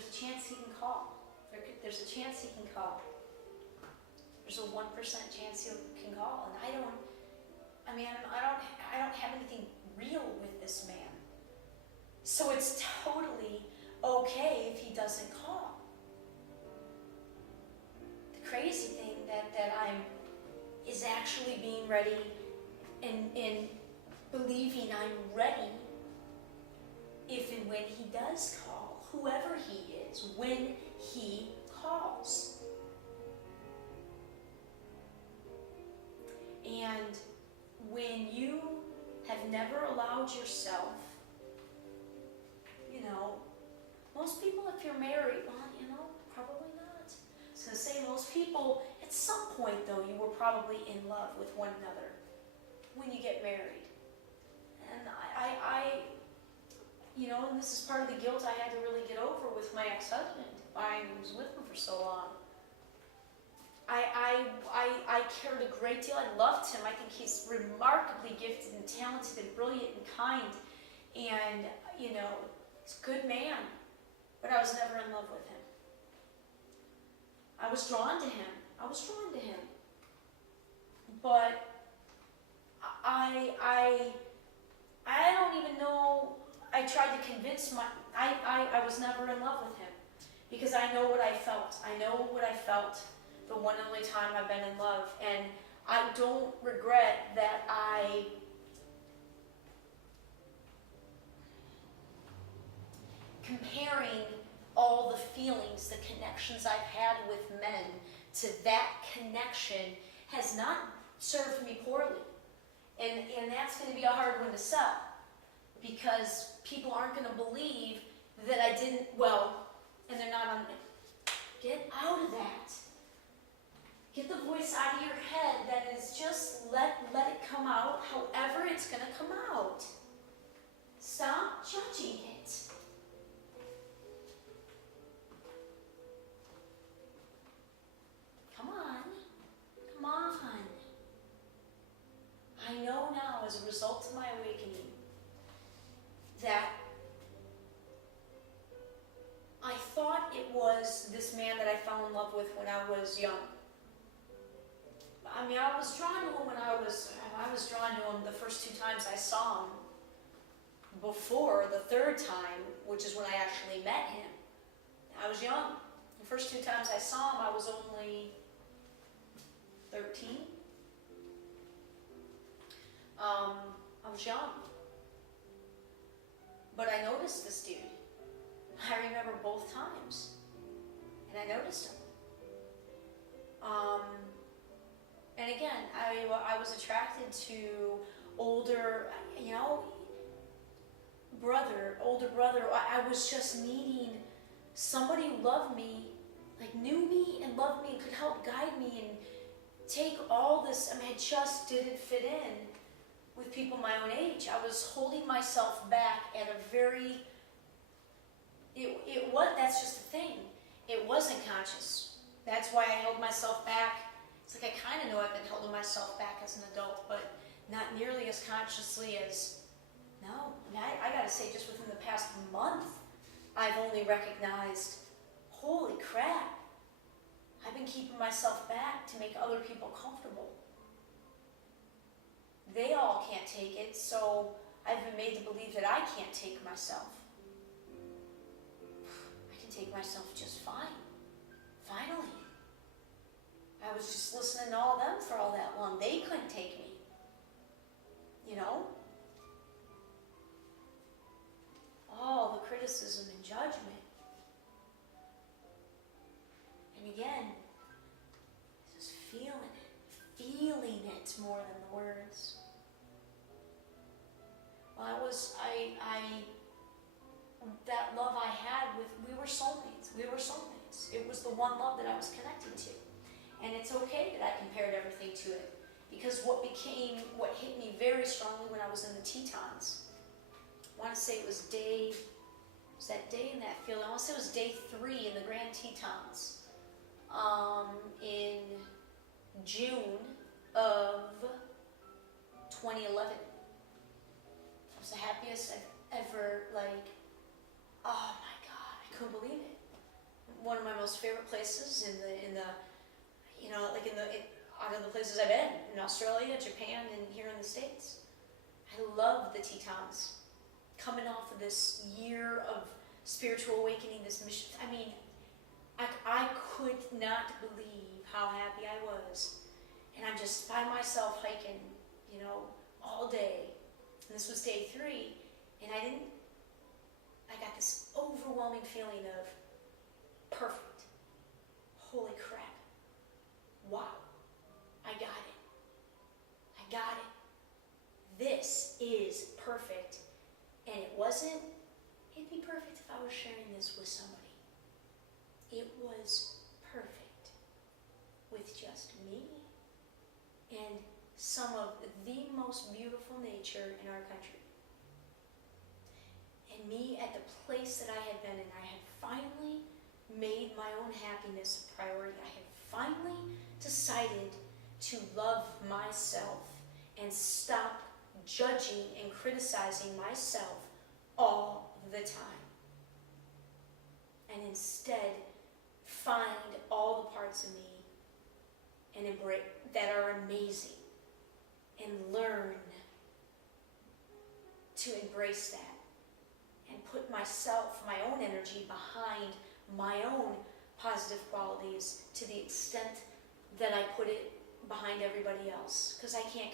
there's a chance he can call. There's a chance he can call. There's a 1% chance he can call, and I don't have anything real with this man. So it's totally okay if he doesn't call. The crazy thing that I'm is actually being ready and believing I'm ready if and when he does call, whoever he is, when he calls. And when you have never allowed yourself, most people, if you're married, well, probably not. I was going to say, most people, at some point though, you were probably in love with one another when you get married. And and this is part of the guilt I had to really get over with my ex-husband. I was with him for so long. I cared a great deal. I loved him. I think he's remarkably gifted and talented and brilliant and kind. And, he's a good man. But I was never in love with him. I was drawn to him. But I don't even know. I tried to convince I was never in love with him. Because I know what I felt. I know what I felt the one and only time I've been in love. And I don't regret that I comparing all the feelings, the connections I've had with men to that connection has not served me poorly. And that's going to be a hard one to sell, because people aren't going to believe that I didn't, and they're not on it. Get out of that. Get the voice out of your head that is just let it come out however it's going to come out. Stop judging it. Come on. I know now, as a result of my awakening, that I thought it was this man that I fell in love with when I was young. I was drawn to him I was drawn to him the first 2 times I saw him. Before the 3rd time, which is when I actually met him, I was young. The first 2 times I saw him, I was only 13. I was young. But I noticed this dude. I remember both times. And I noticed him. And again, I was attracted to older brother. I was just needing somebody who loved me, like knew me and loved me and could help guide me and take all this. I just didn't fit in with people my own age. I was holding myself back at a very, that's just the thing. It wasn't conscious. That's why I held myself back. It's like I kind of know I've been holding myself back as an adult, but not nearly as consciously as, no. I gotta say, just within the past month, I've only recognized, holy crap, I've been keeping myself back to make other people comfortable. They all can't take it, so I've been made to believe that I can't take myself. I can take myself just fine. Finally. I was just listening to all them for all that long. They couldn't take me. All the criticism and judgment. And again, just feeling it more than the words. Well, that love I had we were soulmates. It was the one love that I was connected to. And it's okay that I compared everything to it. Because what hit me very strongly when I was in the Tetons, I want to say it was that day in that field, I want to say it was day 3 in the Grand Tetons, in June of 2011. It was the happiest I've ever, oh my God, I couldn't believe it. one of my most favorite places out of the places I've been, in Australia, Japan, and here in the States. I love the Tetons. Coming off of this year of spiritual awakening, this mission, I mean, I could not believe how happy I was. And I'm just by myself hiking, all day. And this was day 3, and I got this overwhelming feeling of perfect. Holy crap. Wow. I got it. I got it. This is perfect. And it'd be perfect if I was sharing this with somebody. It was perfect with just me and some of the most beautiful nature in our country. And me at the place that I had been in, I had finally made my own happiness a priority. I had finally decided to love myself and stop judging and criticizing myself all the time. And instead, find all the parts of me and embrace that are amazing and learn to embrace that and put myself, my own energy behind my own positive qualities to the extent that I put it behind everybody else, because I can't